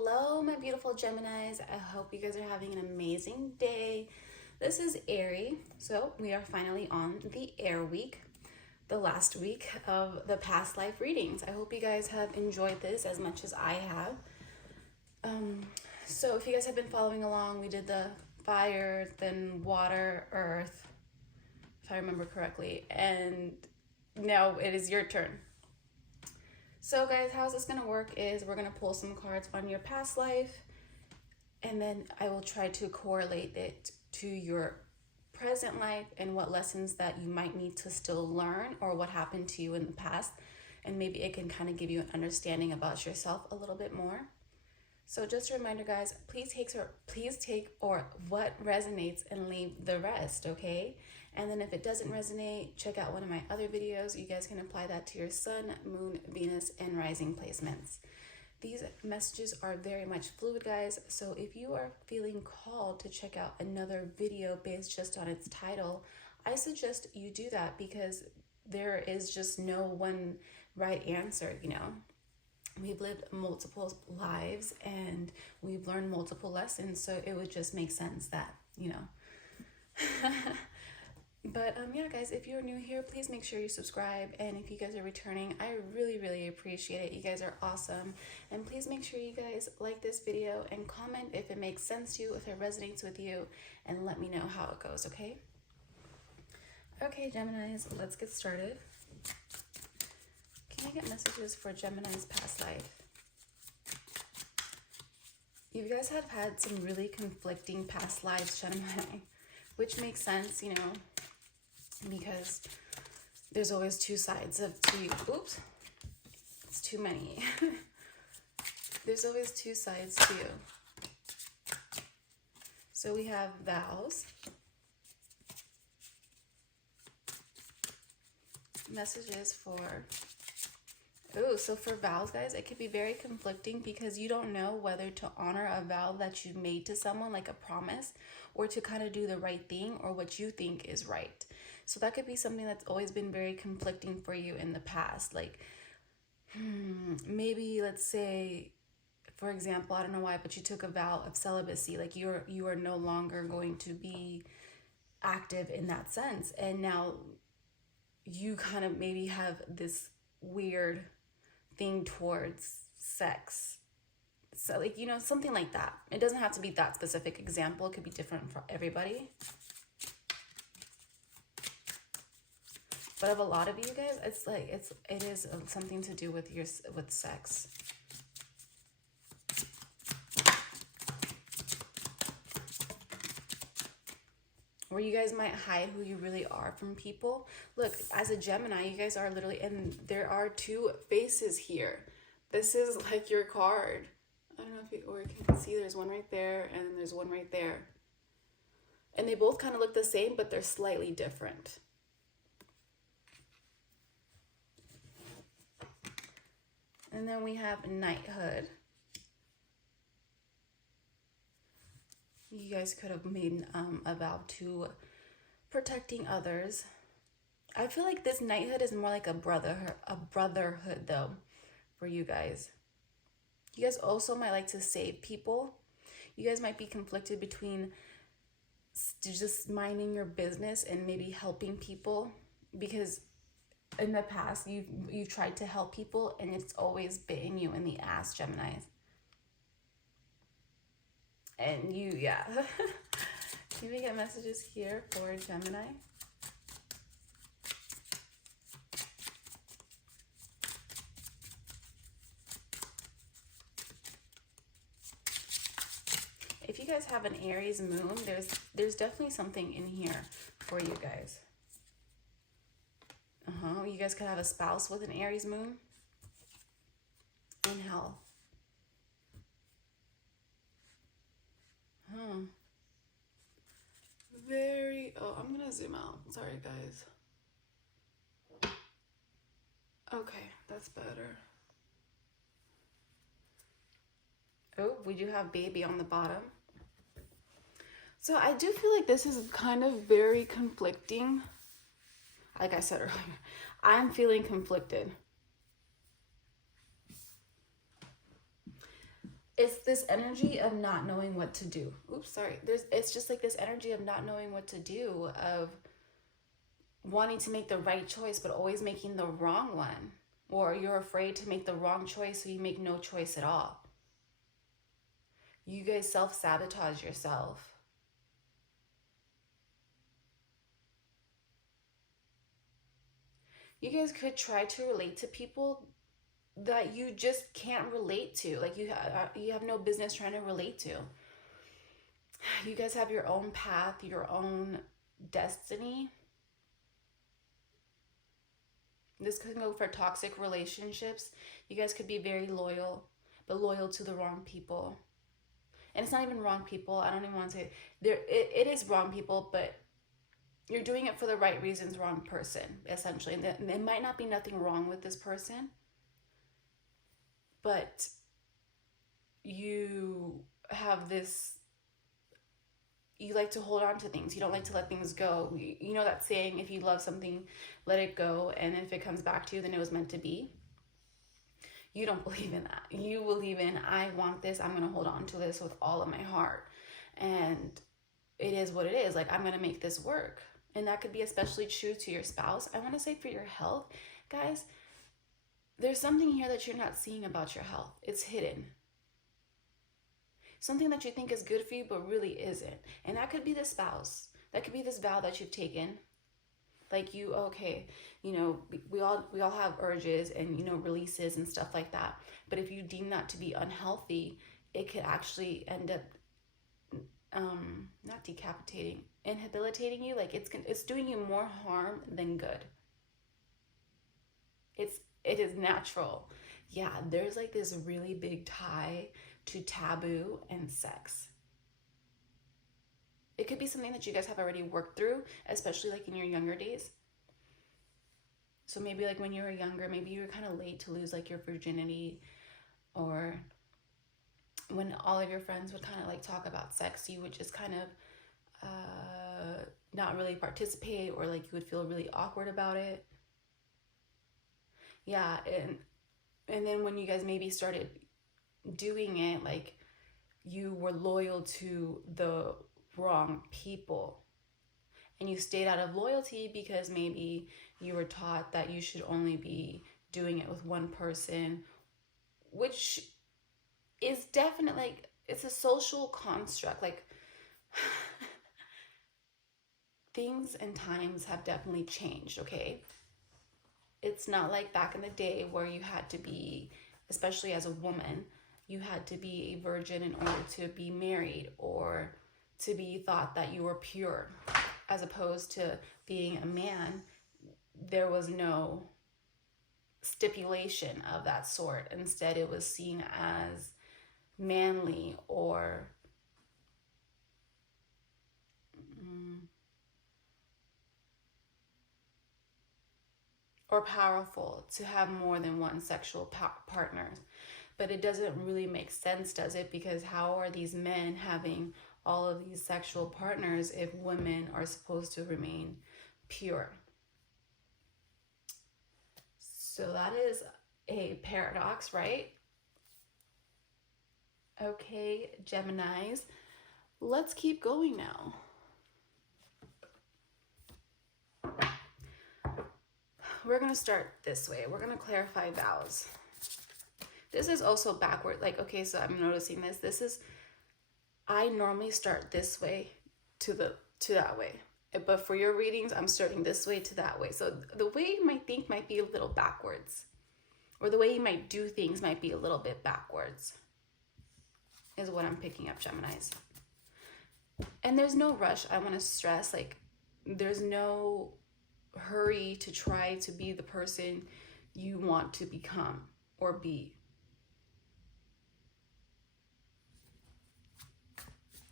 Hello, my beautiful Geminis. I hope you guys are having an amazing day. This is Airy. So we are finally on the Air week, the last week of the past life readings. I hope you guys have enjoyed this as much as I have. So if you guys have been following along, we did the fire, then water, earth, if I remember correctly, and now it is your turn. So guys, how's this gonna work is we're gonna pull some cards on your past life, and then I will try to correlate it to your present life and what lessons that you might need to still learn or what happened to you in the past, and maybe it can kind of give you an understanding about yourself a little bit more. So just a reminder, guys, please take or what resonates and leave the rest, okay? And then if it doesn't resonate, check out one of my other videos. You guys can apply that to your sun, moon, Venus, and rising placements. These messages are very much fluid, guys. So if you are feeling called to check out another video based just on its title, I suggest you do that because there is just no one right answer, you know? We've lived multiple lives and we've learned multiple lessons, so it would just make sense that, you know. But yeah, guys, if you're new here, please make sure you subscribe, and if you guys are returning, I really appreciate it. You guys are awesome, and please make sure you guys like this video and comment if it makes sense to you, if it resonates with you, and let me know how it goes, okay? Okay, Geminis, let's get started. Can I get messages for Gemini's past life? You guys have had some really conflicting past lives, Gemini, which makes sense, you know, because there's always two sides of oops, it's too many. There's always two sides to you. So we have vows, messages for so for vows, guys, it could be very conflicting because you don't know whether to honor a vow that you made to someone, like a promise, or to kind of do the right thing or what you think is right. So that could be something that's always been very conflicting for you in the past. Like, maybe let's say, for example, I don't know why, but you took a vow of celibacy. Like you are no longer going to be active in that sense. And now you kind of maybe have this weird thing towards sex. So like, you know, something like that. It doesn't have to be that specific example. It could be different for everybody. But of a lot of you guys, it's like it is something to do with with sex. Where you guys might hide who you really are from people. Look, as a Gemini, you guys are literally, and there are two faces here. This is like your card. I don't know if you can see, there's one right there and there's one right there. And they both kind of look the same, but they're slightly different. And then we have knighthood. You guys could have made a vow to protecting others. I feel like this knighthood is more like a brotherhood though for you guys. You guys also might like to save people. You guys might be conflicted between just minding your business and maybe helping people, because in the past you've tried to help people and it's always bitten you in the ass, Geminis. And yeah. Can we get messages here for Gemini? If you guys have an Aries moon, there's definitely something in here for you guys. You guys could have a spouse with an Aries moon in health. I'm gonna zoom out. Sorry, guys. Okay, that's better. Oh, we do have baby on the bottom. So I do feel like this is kind of very conflicting. Like I said earlier, I'm feeling conflicted. It's this energy of not knowing what to do. Oops, sorry. It's just like this energy of not knowing what to do, of wanting to make the right choice, but always making the wrong one. Or you're afraid to make the wrong choice, so you make no choice at all. You guys self-sabotage yourself. You guys could try to relate to people that you just can't relate to. Like you have no business trying to relate to. You guys have your own path, your own destiny. This could go for toxic relationships. You guys could be very loyal, but loyal to the wrong people. And it's not even wrong people. I don't even want to say it is wrong people, but you're doing it for the right reasons, wrong person, essentially. And there might not be nothing wrong with this person, but you have this, you like to hold on to things. You don't like to let things go. You know that saying, if you love something, let it go. And if it comes back to you, then it was meant to be. You don't believe in that. You believe in, I want this. I'm going to hold on to this with all of my heart. And it is what it is. Like, I'm going to make this work. And that could be especially true to your spouse. I want to say for your health, guys, there's something here that you're not seeing about your health. It's hidden. Something that you think is good for you, but really isn't. And that could be the spouse. That could be this vow that you've taken. Like you, okay, you know, we all have urges and, you know, releases and stuff like that. But if you deem that to be unhealthy, it could actually end up not decapitating, inhabilitating you. Like it's doing you more harm than good. It is natural. Yeah, there's like this really big tie to taboo and sex. It could be something that you guys have already worked through, especially like in your younger days. So maybe like when you were younger, maybe you were kind of late to lose like your virginity, or when all of your friends would kind of like talk about sex, you would just kind of not really participate, or like you would feel really awkward about it. Yeah, and then when you guys maybe started doing it, like you were loyal to the wrong people, and you stayed out of loyalty because maybe you were taught that you should only be doing it with one person, which is definitely like, it's a social construct. Like things and times have definitely changed, okay? It's not like back in the day where you had to be, especially as a woman, you had to be a virgin in order to be married, or to be thought that you were pure. As opposed to being a man, there was no stipulation of that sort. Instead, it was seen as manly or powerful to have more than one sexual partner. But it doesn't really make sense, does it? Because how are these men having all of these sexual partners if women are supposed to remain pure? So that is a paradox, right? Okay, Geminis, let's keep going now. We're going to start this way. We're going to clarify vows. This is also backward. Like, okay, so I'm noticing this. This is, I normally start this way to that way. But for your readings, I'm starting this way to that way. So the way you might think might be a little backwards. Or the way you might do things might be a little bit backwards. Is what I'm picking up, Geminis. And there's no rush. I want to stress, like, there's no hurry to try to be the person you want to become or be.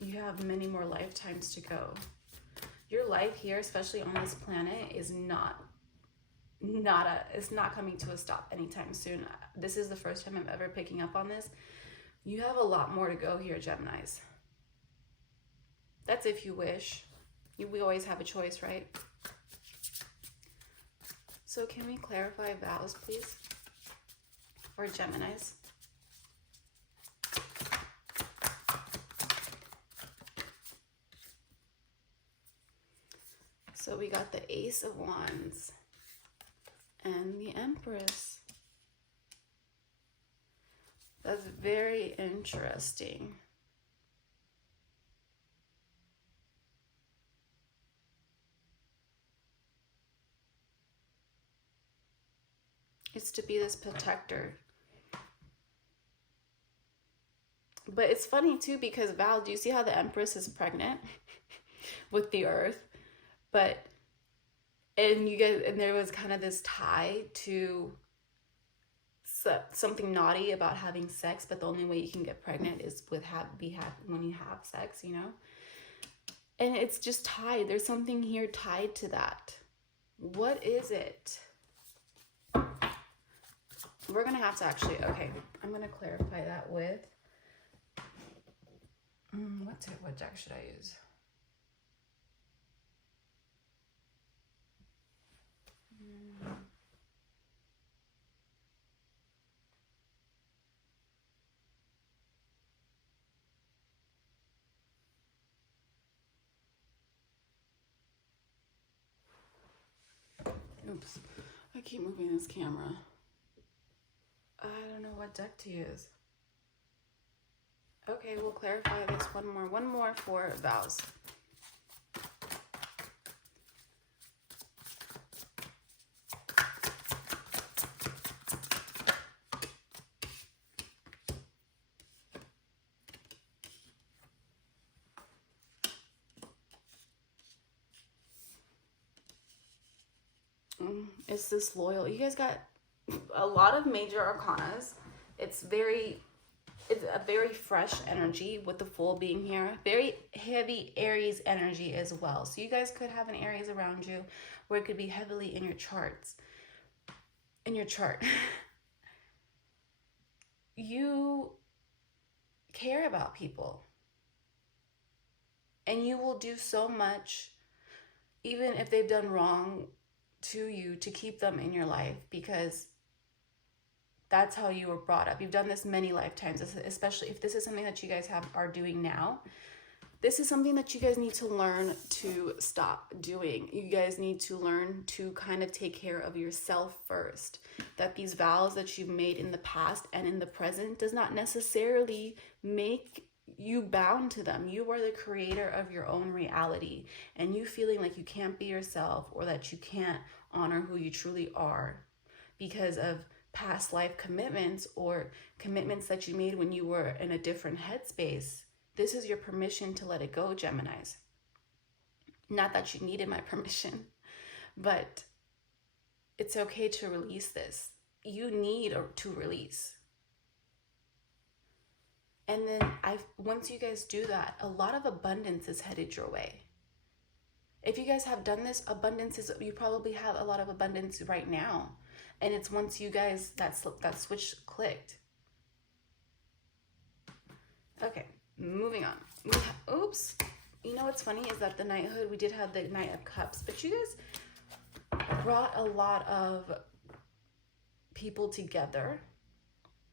You have many more lifetimes to go. Your life here, especially on this planet, is it's not coming to a stop anytime soon. This is the first time I'm ever picking up on this. You have a lot more to go here, Geminis. That's if you wish. We always have a choice, right? So can we clarify vows, please, for Geminis? So we got the Ace of Wands and the Empress. That's very interesting. It's to be this protector. But it's funny too, because Val, do you see how the Empress is pregnant with the Earth? But, and there was kind of this tie to something naughty about having sex, but the only way you can get pregnant is with when you have sex, you know? And it's just tied. There's something here tied to that. What is it? We're gonna have to actually, okay, I'm gonna clarify that with, what deck should I use? Oops, I keep moving this camera. I don't know what deck to use. Okay, we'll clarify this one more for vows. It's this loyal. You guys got a lot of major arcanas. It's a very fresh energy with the Fool being here. Very heavy Aries energy as well. So you guys could have an Aries around you where it could be heavily in your charts. In your chart. You care about people. And you will do so much, even if they've done wrong to you, to keep them in your life, because that's how you were brought up. You've done this many lifetimes, especially if this is something that you guys are doing now. This is something that you guys need to learn to stop doing. You guys need to learn to kind of take care of yourself first. That these vows that you've made in the past and in the present does not necessarily make you bound to them. You are the creator of your own reality, and you feeling like you can't be yourself or that you can't honor who you truly are because of past life commitments or commitments that you made when you were in a different headspace. This is your permission to let it go, Geminis. Not that you needed my permission, but it's okay to release this. You need to release. And then once you guys do that, a lot of abundance is headed your way. If you guys have done this, you probably have a lot of abundance right now. And it's once you guys, that switch clicked. Okay, moving on. Oops. You know what's funny is that the Knighthood, we did have the Knight of Cups, but you guys brought a lot of people together.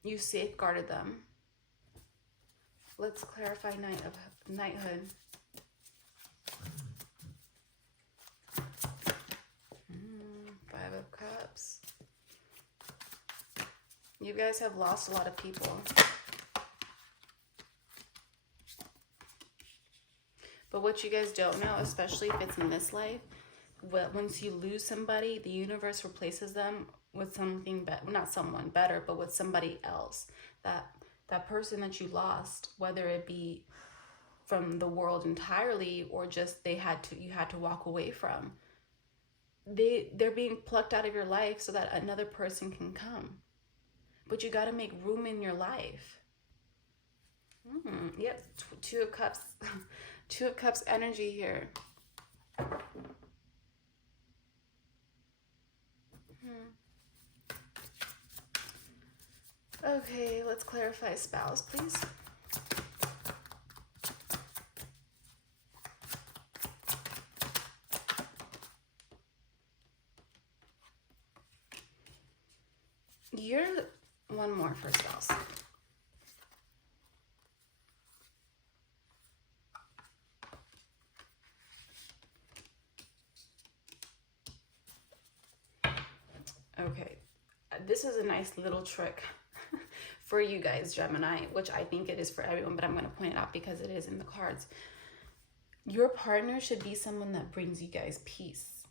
You safeguarded them. Let's clarify Knighthood. Five of Cups. You guys have lost a lot of people. But what you guys don't know, especially if it's in this life, once you lose somebody, the universe replaces them with something better, not someone better, but with somebody else. That person that you lost, whether it be from the world entirely or just you had to walk away from, they're being plucked out of your life so that another person can come. But you got to make room in your life. Yep, Two of Cups. Two of Cups energy here. Okay, let's clarify spouse, please. You're one more for spouse. Okay, this is a nice little trick for you guys, Gemini, which I think it is for everyone, but I'm going to point it out because it is in the cards. Your partner should be someone that brings you guys peace.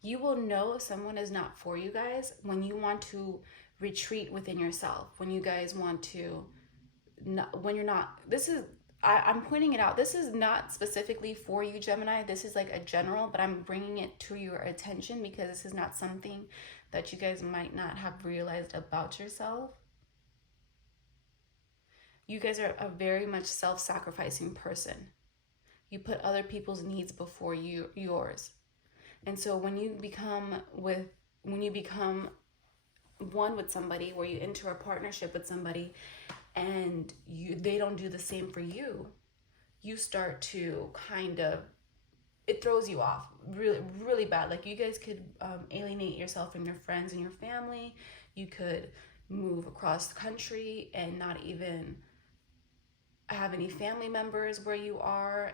You will know if someone is not for you guys when you want to retreat within yourself, when you guys want to, when you're not, I'm pointing it out. This is not specifically for you, Gemini. This is like a general, but I'm bringing it to your attention because this is not something that you guys might not have realized about yourself. You guys are a very much self-sacrificing person. You put other people's needs before yours. And so when you become one with somebody, where you enter a partnership with somebody and they don't do the same for you, you start to kind of, it throws you off really, really bad. Like you guys could alienate yourself from your friends and your family. You could move across the country and not even have any family members where you are,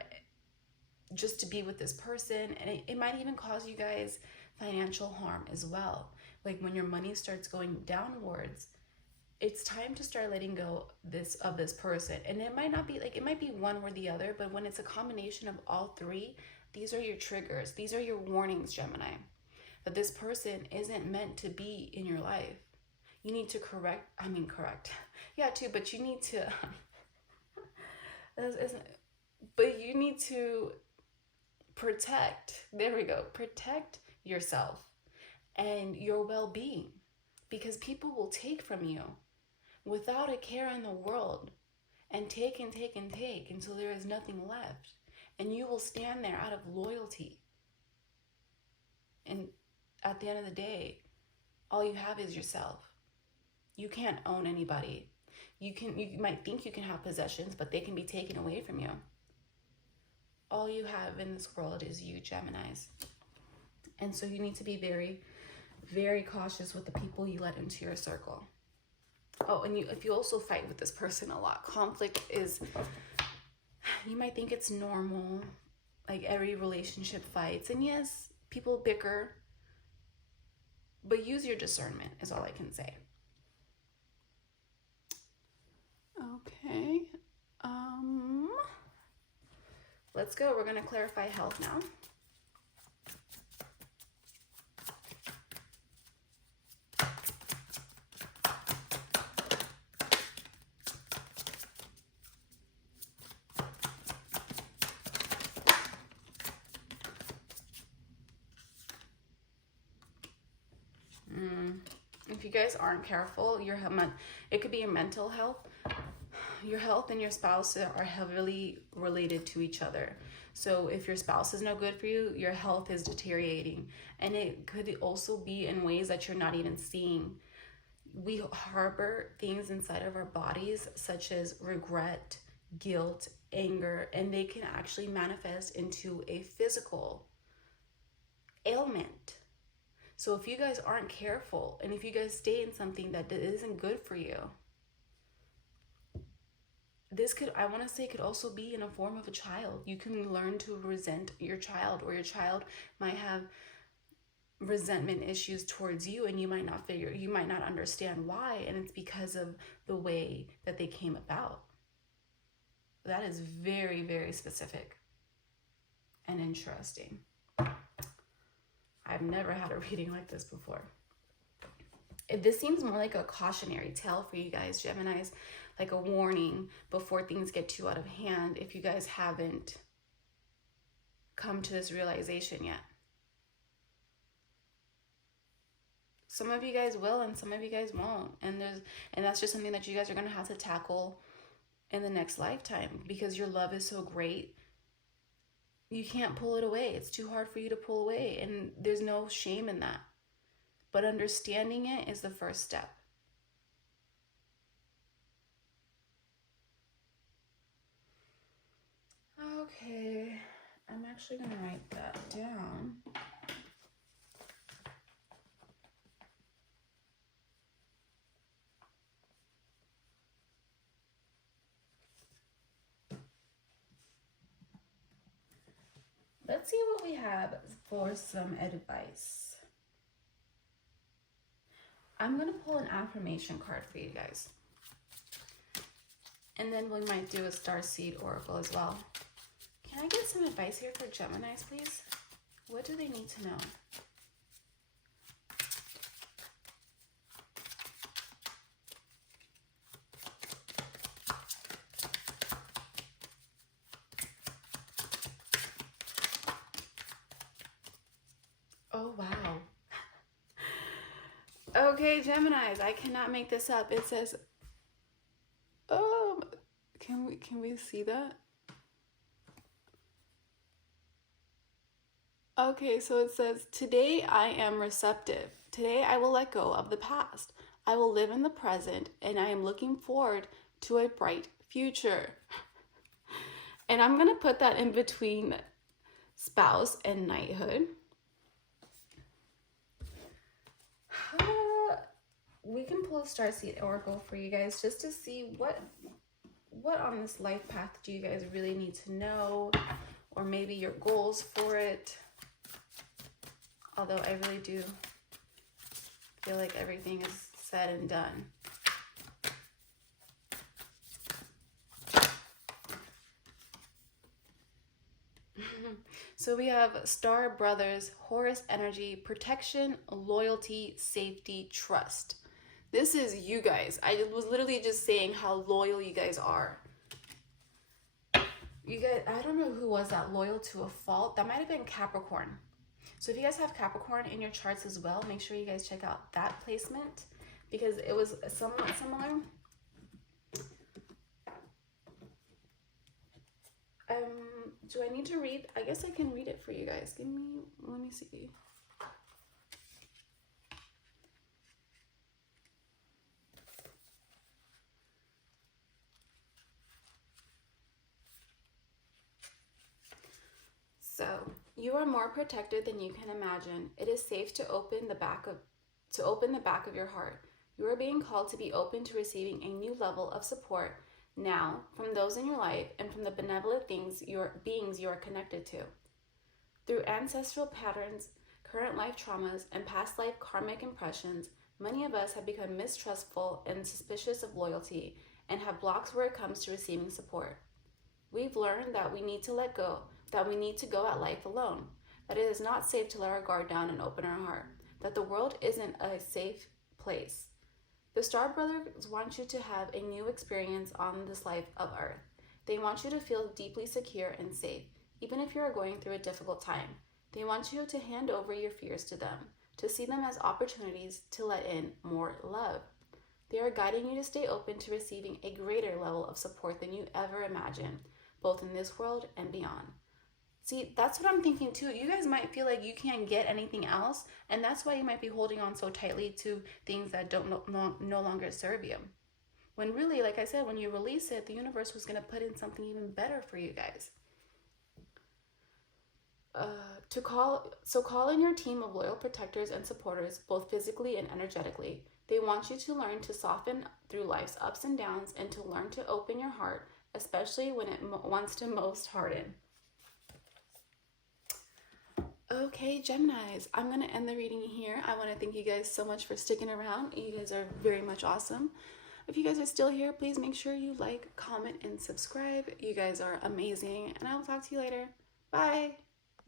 just to be with this person. And it might even cause you guys financial harm as well. Like when your money starts going downwards, it's time to start letting go of this person. And it might not be like, it might be one or the other, but when it's a combination of all three, these are your triggers. These are your warnings, Gemini, that this person isn't meant to be in your life. You need to correct. Yeah, too, but you need to, but you need to protect yourself and your well-being, because people will take from you without a care in the world and take and take and take until there is nothing left, and you will stand there out of loyalty, and at the end of the day, all you have is yourself. You can't own anybody. You might think you can have possessions, but they can be taken away from you. All you have in this world is you, Geminis. And so you need to be very, very cautious with the people you let into your circle. Oh, and if you also fight with this person a lot, conflict is, you might think it's normal, like every relationship fights. And yes, people bicker, but use your discernment is all I can say. Okay. Let's go. We're going to clarify health now. If you guys aren't careful, it could be your mental health. Your health and your spouse are heavily related to each other. So if your spouse is no good for you, your health is deteriorating. And it could also be in ways that you're not even seeing. We harbor things inside of our bodies, such as regret, guilt, anger, and they can actually manifest into a physical ailment. So if you guys aren't careful, and if you guys stay in something that isn't good for you, this could also be in a form of a child. You can learn to resent your child, or your child might have resentment issues towards you, and you might not understand why, and it's because of the way that they came about. That is very, very specific and interesting. I've never had a reading like this before. This seems more like a cautionary tale for you guys, Geminis, like a warning before things get too out of hand, if you guys haven't come to this realization yet. Some of you guys will, and some of you guys won't. And that's just something that you guys are going to have to tackle in the next lifetime, because your love is so great. You can't pull it away. It's too hard for you to pull away, and there's no shame in that. But understanding it is the first step. Okay, I'm actually going to write that down. Let's see what we have for some advice. I'm going to pull an affirmation card for you guys. And then we might do a starseed oracle as well. Can I get some advice here for Geminis, please? What do they need to know? Oh, wow. Okay, Geminis, I cannot make this up. It says, oh, can we see that? Okay, so it says, today I am receptive. Today I will let go of the past. I will live in the present, and I am looking forward to a bright future. And I'm going to put that in between spouse and knighthood. We can pull a starseed oracle for you guys just to see what on this life path do you guys really need to know, or maybe your goals for it. Although I really do feel like everything is said and done. So we have Star Brothers, Horus energy, protection, loyalty, safety, trust. This is you guys. I was literally just saying how loyal you guys are. You guys, I don't know who was that loyal to a fault. That might have been Capricorn. So if you guys have Capricorn in your charts as well, make sure you guys check out that placement because it was somewhat similar. Do I need to read? I guess I can read it for you guys. Let me see. So, you are more protected than you can imagine. It is safe to open the back of your heart. You are being called to be open to receiving a new level of support now from those in your life and from the benevolent beings you are connected to. Through ancestral patterns, current life traumas, and past life karmic impressions, many of us have become mistrustful and suspicious of loyalty and have blocks where it comes to receiving support. We've learned that we need to let go, that we need to go at life alone, that it is not safe to let our guard down and open our heart, that the world isn't a safe place. The Star Brothers want you to have a new experience on this life of Earth. They want you to feel deeply secure and safe, even if you are going through a difficult time. They want you to hand over your fears to them, to see them as opportunities to let in more love. They are guiding you to stay open to receiving a greater level of support than you ever imagined, both in this world and beyond. See, that's what I'm thinking too. You guys might feel like you can't get anything else, and that's why you might be holding on so tightly to things that no longer serve you. When really, like I said, when you release it, the universe was going to put in something even better for you guys. Call in your team of loyal protectors and supporters, both physically and energetically. They want you to learn to soften through life's ups and downs and to learn to open your heart, especially when it wants to most harden. Okay, Geminis, I'm going to end the reading here. I want to thank you guys so much for sticking around. You guys are very much awesome. If you guys are still here, please make sure you like, comment, and subscribe. You guys are amazing, and I will talk to you later. Bye.